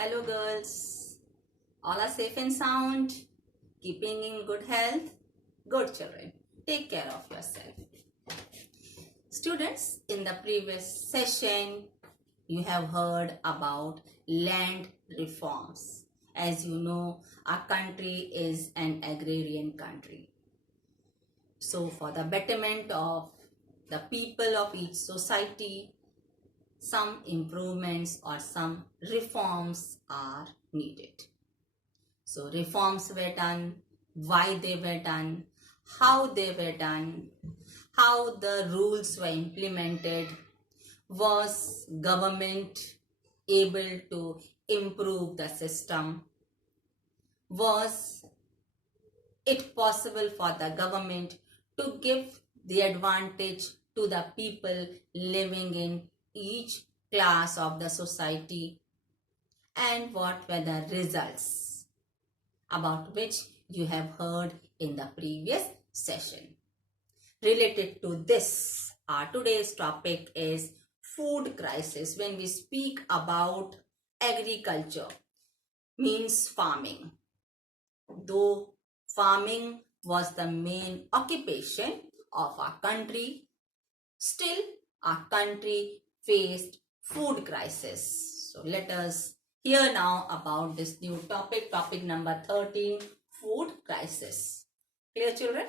Hello, girls. All are safe and sound, keeping in good health. Good children. Take care of yourself. Students, in the previous session, you have heard about land reforms. As you know, our country is an agrarian country. So, for the betterment of the people of each society, some improvements or some reforms are needed. So reforms were done, why they were done, how they were done, how the rules were implemented, was government able to improve the system, was it possible for the government to give the advantage to the people living in each class of the society, and what were the results about which you have heard in the previous session. Related to this, our today's topic is food crisis. When we speak about agriculture, means farming. Though farming was the main occupation of our country, still our country faced food crisis. So let us hear now about this new topic number 13, food crisis. Clear, children?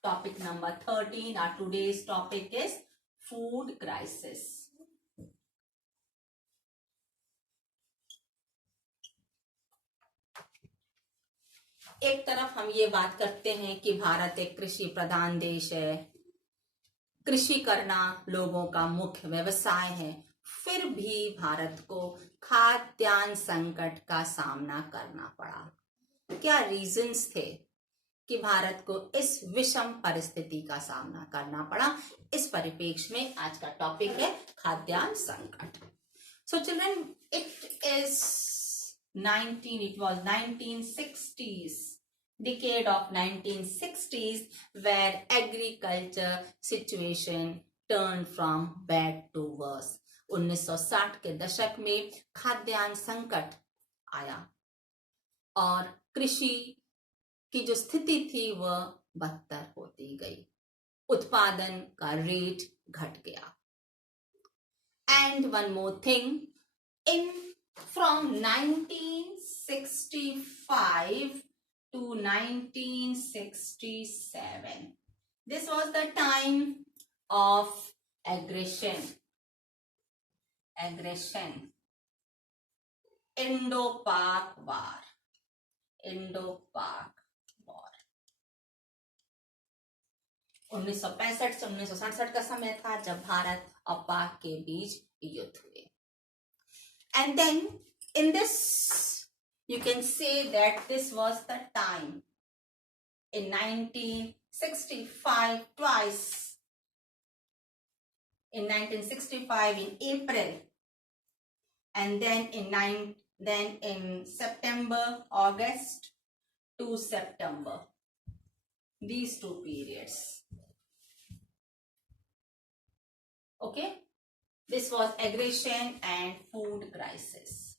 Topic number 13, our today's topic is food crisis. एक तरफ हम ये बात करते हैं कि भारत एक कृषि प्रधान देश है, कृषि करना लोगों का मुख्य व्यवसाय है, फिर भी भारत को खाद्यान्न संकट का सामना करना पड़ा। क्या रीजंस थे कि भारत को इस विषम परिस्थिति का सामना करना पड़ा? इस परिप्रेक्ष्य में आज का टॉपिक है खाद्यान्न संकट। So children, it was 1960s, decade of 1960s, where agriculture situation turned from bad to worse. 1960 के दशक में खाद्यान्न संकट आया और कृषि की जो स्थिति थी वह बदतर होती गई, उत्पादन का रेट घट गया। And one more thing, from 1965 to 1967, this was the time of aggression, Indo-Pak war, Indo-Pak war। 1965 से 1967 का समय था जब भारत और पाक के बीच युद्ध हुए। And then in this, you can say that this was the time in 1965 twice. In 1965 in April, and then in September, August to September. These two periods. Okay? This was aggression and food crisis.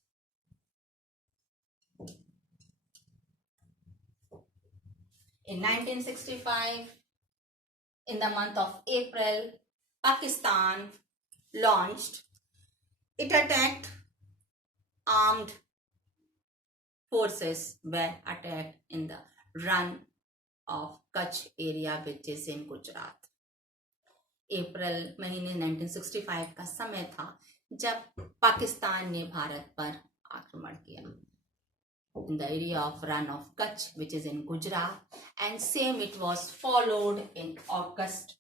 In 1965, in the month of April, Pakistan launched, it attacked, armed forces were attacked in the run of Kutch area, which is in Gujarat. अप्रैल महीने 1965 का समय था जब पाकिस्तान ने भारत पर आक्रमण किया in the area of run of Kutch, which is in Gujarat, and same it was followed in August,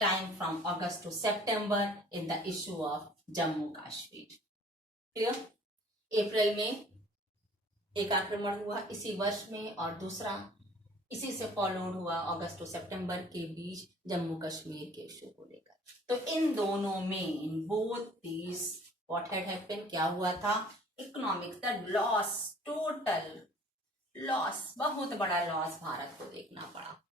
time from August to September in the issue of Jammu Kashmir. Clear? अप्रैल में एक आक्रमण हुआ इसी वर्ष में और दूसरा इसी से फॉलोड हुआ अगस्त टू सितंबर के बीच जम्मू कश्मीर के इशू को लेकर। तो इन दोनों में, in both these, what had happened, क्या हुआ था? इकोनॉमिक लॉस, टोटल लॉस, बहुत बड़ा लॉस भारत को देखना पड़ा।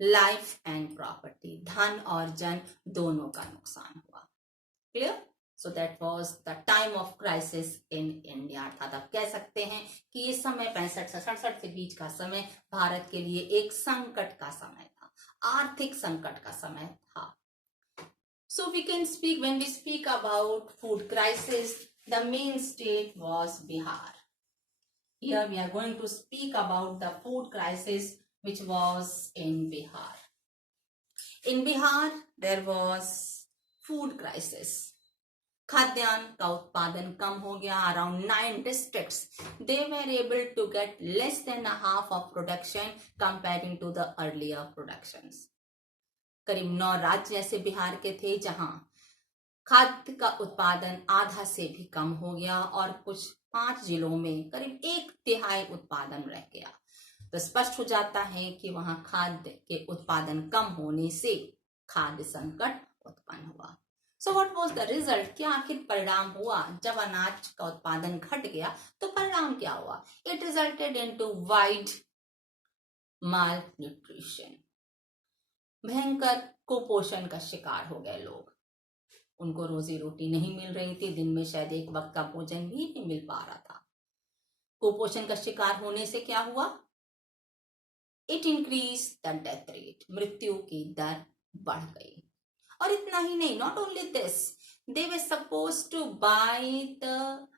लाइफ एंड प्रॉपर्टी, धन और जन दोनों का नुकसान हुआ। Clear? So that was the time of crisis in India. अर्थात आप कह सकते हैं कि ये समय 65 से 67 के बीच का समय भारत के लिए एक संकट का समय था, आर्थिक संकट का समय था। So we can speak, when we speak about food crisis, the main state was Bihar. Here we are going to speak about the food crisis which was in Bihar. In Bihar, there was food crisis. खाद्यान्न का उत्पादन कम हो गया। Around 9 districts, they were able to get less than a half of production comparing to the earlier productions. करीब 9 राज्य ऐसे बिहार के थे जहां खाद्य का उत्पादन आधा से भी कम हो गया और कुछ 5 जिलों में करीब 1/3 उत्पादन रह गया। तो स्पष्ट हो जाता है कि वहां खाद्य के उत्पादन कम होने से खाद्य संकट उत्पन्न हुआ। So what was the result? क्या आखिर परिणाम हुआ? जब अनाज का उत्पादन घट गया तो परिणाम क्या हुआ? It resulted into wide mall nutrition. भयंकर कुपोषण का शिकार हो गए लोग। उनको रोजी रोटी नहीं मिल रही थी, दिन में शायद एक वक्त का भोजन भी नहीं मिल पा रहा था। कुपोषण का शिकार होने से क्या हुआ? It increase the death rate, मृत्यु की दर बढ़ गई। और इतना ही नहीं, not only this, they were suppose to buy the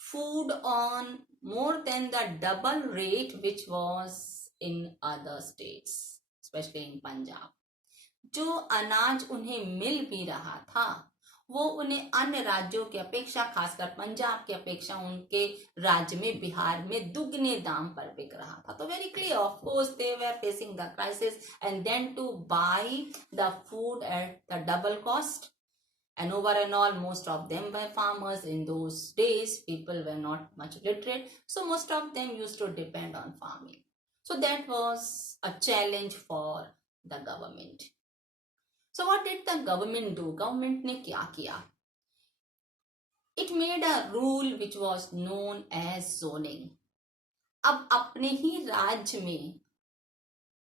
food on more than the double rate which was in other states, specially in Punjab. जो अनाज उन्हें मिल भी रहा था वो उन्हें अन्य राज्यों की अपेक्षा, खासकर पंजाब की अपेक्षा उनके राज्य में बिहार में दुगने दाम पर बिक रहा था। तो very clear, of course they were facing the crisis and then to buy the food at the double cost. And over and all, most of them were farmers. In those days, people were not much literate, so most of them used to depend on farming. So that was a challenge for the government. So what did the government do? Government ने क्या किया? It made a rule which was known as zoning. अब अपने ही राज्य में,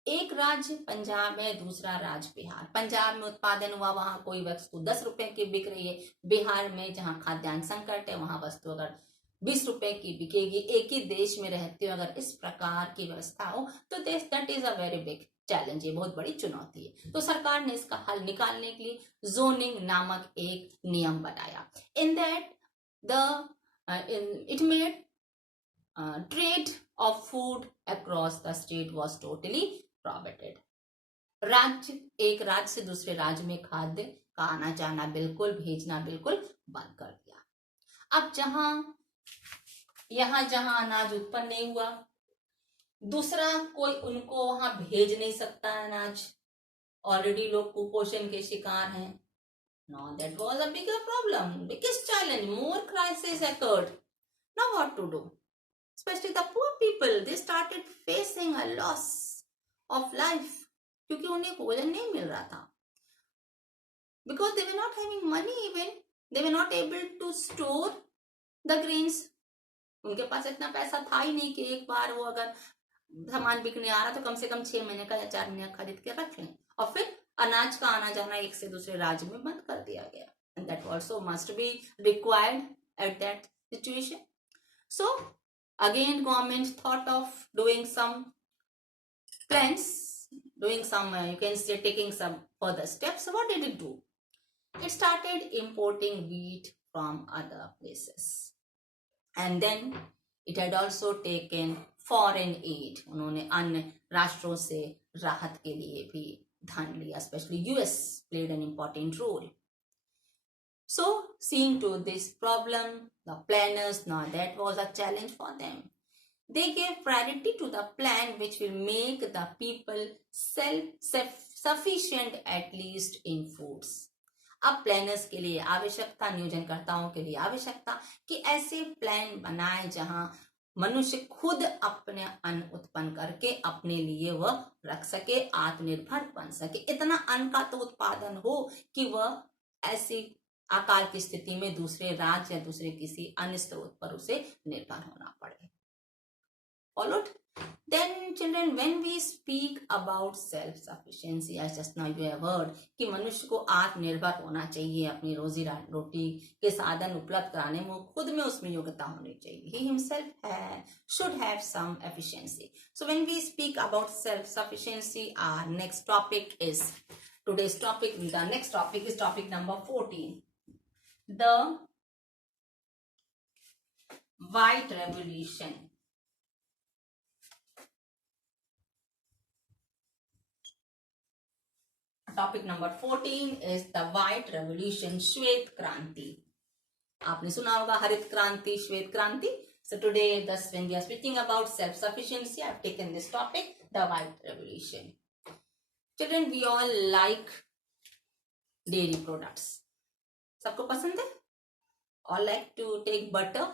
एक राज्य पंजाब है, दूसरा राज्य बिहार। पंजाब में उत्पादन हुआ, वहां कोई वस्तु 10 रुपए की बिक रही है। बिहार में जहां खाद्यान्न संकट है वहां वस्तु अगर 20 रुपए की बिकेगी। एक ही देश में रहते हो अगर इस प्रकार की व्यवस्था हो तो that is a very big challenge, ये बहुत बड़ी चुनौती है। तो सरकार ने इसका हल निकालने के लिए जोनिंग नामक एक नियम बनाया। In that it made trade off food across the state was totally prohibited. एक राज्य से दूसरे राज्य में खाद्य का आना जाना बिल्कुल, भेजना बिल्कुल बंद कर दिया। अब जहां अनाज उत्पन्न नहीं हुआ, दूसरा कोई उनको वहां भेज नहीं सकता अनाज। ऑलरेडी लोग कुपोषण के शिकार हैं। Now that was a bigger problem, biggest challenge, more crisis occurred. Now what to do? Especially the poor people, they started facing a loss of life क्योंकि उन्हें भोजन नहीं मिल रहा था। Because they were not having money, even they were not able to store the grains. उनके पास इतना पैसा था ही नहीं कि एक बार वो अगर सामान बिकने आ रहा तो कम से कम 6 महीने का या 4 महीने का खरीद के रख लें। और फिर अनाज का आना जाना एक से दूसरे राज्य में बंद कर दिया गया। And that also must be required at that situation. So again government thought of doing some plans, doing some you can say taking some further steps. So what did it do? It started importing wheat from other places, and then it had also taken foreign aid. उन्होंने अन्य राष्ट्रों से राहत के लिए भी धन लिया, especially US played an important role. So seeing to this problem, the planners, now that was a challenge for them. They gave priority to the plan which will make the people self-sufficient at least in foods. अब planners के लिए आवश्यकता, नियोजनकर्ताओं के लिए आवश्यकता कि ऐसे plan बनाए जहां मनुष्य खुद अपने अन्न उत्पन्न करके अपने लिए वह रख सके, आत्मनिर्भर बन सके। इतना अन्न का तो उत्पादन हो कि वह ऐसी अकाल की स्थिति में दूसरे राज्य या दूसरे किसी अन्य स्रोत पर उसे निर्भर होना पड़े। Followed? Then children, when we speak about self sufficiency, as just now you have heard कि मनुष्य को आत्मनिर्भर होना चाहिए, अपनी रोजी रोटी के साधन उपलब्ध कराने में खुद में उसमें योग्यता होनी चाहिए. He himself should have some efficiency. So when we speak about self sufficiency, our next topic is today's topic. The next topic is topic number 14, the White Revolution. Topic number 14 is the white revolution, श्वेत क्रांति. आपने सुना होगा हरित क्रांति, श्वेत क्रांति. So today, thus, when we are speaking about self-sufficiency, I have taken this topic, the white revolution. Children, we all like dairy products. सबको पसंद है? All like to take butter,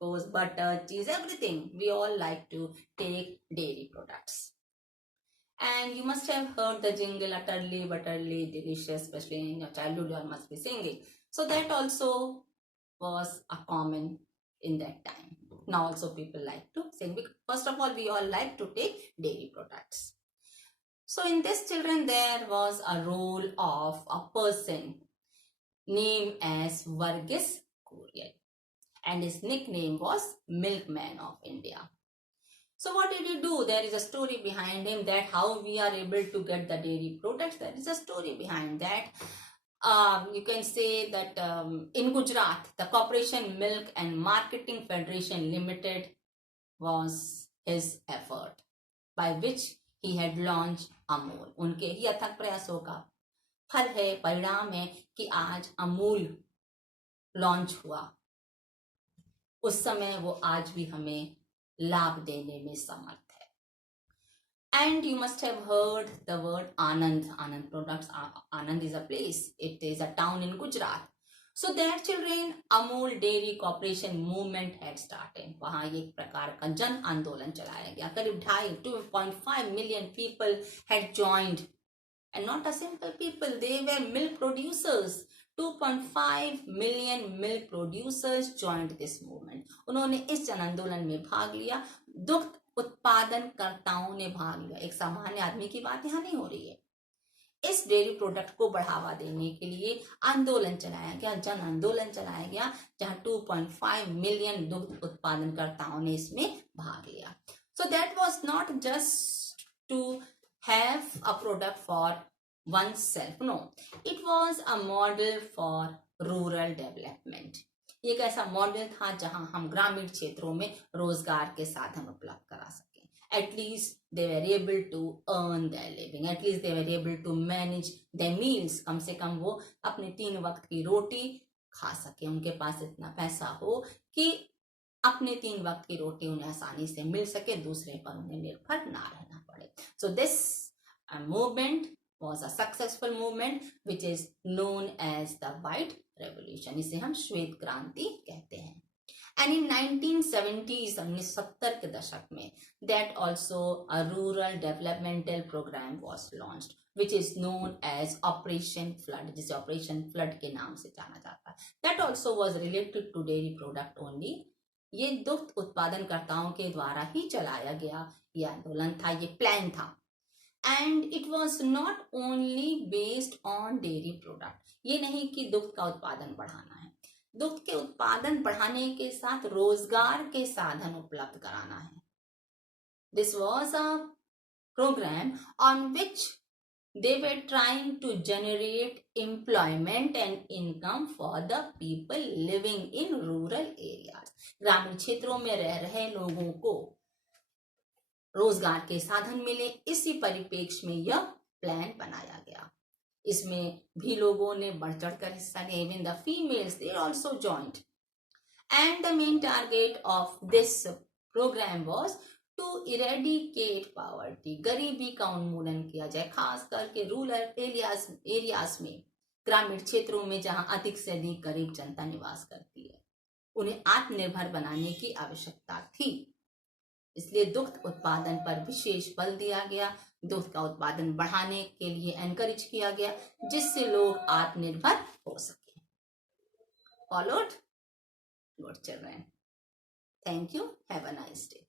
rose butter, cheese, everything. We all like to take dairy products. And you must have heard the jingle, utterly, butterly, delicious, especially in your childhood, you all must be singing. So that also was a common in that time. Now also people like to sing. First of all, we all like to take dairy products. So in this, children, there was a role of a person named as Verghese Kurian. And his nickname was Milkman of India. So what did he do? There is a story behind him, that how we are able to get the dairy products. There is a story behind that. You can say that in Gujarat, the Corporation Milk and Marketing Federation Limited was his effort by which he had launched Amul. उनके ही अथक प्रयासों का फल है, परिणाम है कि आज अमूल लॉन्च हुआ. उस समय वो आज भी हमें लाभ देने में समर्थ है. And you must have heard the word Anand. Anand products. Anand is a place. It is a town in Gujarat. So there, children, Amul Dairy Corporation movement had started. वहाँ एक प्रकार का जन आंदोलन चलाया गया. करीब 2.5 million people had joined. And not a simple people. They were milk producers. 2.5 million milk producers joined this movement. उन्होंने इस जन आंदोलन में भाग लिया. दुग्ध उत्पादन कर्ताओं ने भाग लिया. एक सामान्य आदमी की बात यहाँ नहीं हो रही है. इस डेयरी प्रोडक्ट को बढ़ावा देने के लिए आंदोलन चलाया गया, जन आंदोलन चलाया गया, जहाँ 2.5 मिलियन दुग्ध उत्पादन कर्ताओं ने इसमें भाग लिया. So that was not just to have a product for oneself. No, it was a model for rural development. एक ऐसा मॉडल था जहां हम ग्रामीण क्षेत्रों में रोजगार के साधन उपलब्ध करा सकें. At least they were able to earn their living. At least they were able to manage their meals. कम से कम वो अपने 3 वक्त की रोटी खा सके. उनके पास इतना पैसा हो कि अपने 3 वक्त की रोटी उन्हें आसानी से मिल सके, दूसरे पर उन्हें निर्भर ना रहना पड़े. So this movement was a successful movement which is known as the White Revolution. इसे हम श्वेत क्रांति कहते हैं. And in 1970s, 1970 के दशक में, that also a rural developmental program was launched, which is known as Operation Flood, जिसे Operation Flood के नाम से जाना जाता है. That also was related to dairy product only. ये दुग्ध उत्पादनकर्ताओं के द्वारा ही चलाया गया ये आंदोलन था, ये प्लान था. And it was not only based on dairy product. ये नहीं कि दुग्ध का उत्पादन बढ़ाना है. दुग्ध के उत्पादन बढ़ाने के साथ रोजगार के साधन उपलब्ध कराना है. This was a program on which they were trying to generate employment and income for the people living in rural areas. ग्रामीण क्षेत्रों में रह रहे लोगों को रोजगार के साधन मिले, इसी परिप्रेक्ष्य में यह प्लान बनाया गया. इसमें भी लोगों ने बढ़ चढ़ कर हिस्सा लिया. Even the females, they also joined. And the main target of this program was to eradicate poverty. गरीबी का उन्मूलन किया जाए, खास करके रूरल एरियाज में, ग्रामीण क्षेत्रों में जहां अधिक से अधिक गरीब जनता निवास करती है. उन्हें आत्मनिर्भर बनाने की आवश्यकता थी. इसलिए दुग्ध उत्पादन पर विशेष बल दिया गया. दुग्ध का उत्पादन बढ़ाने के लिए एनकरेज किया गया, जिससे लोग आत्मनिर्भर हो सके. Followed? Good children. Thank you. Have a nice day.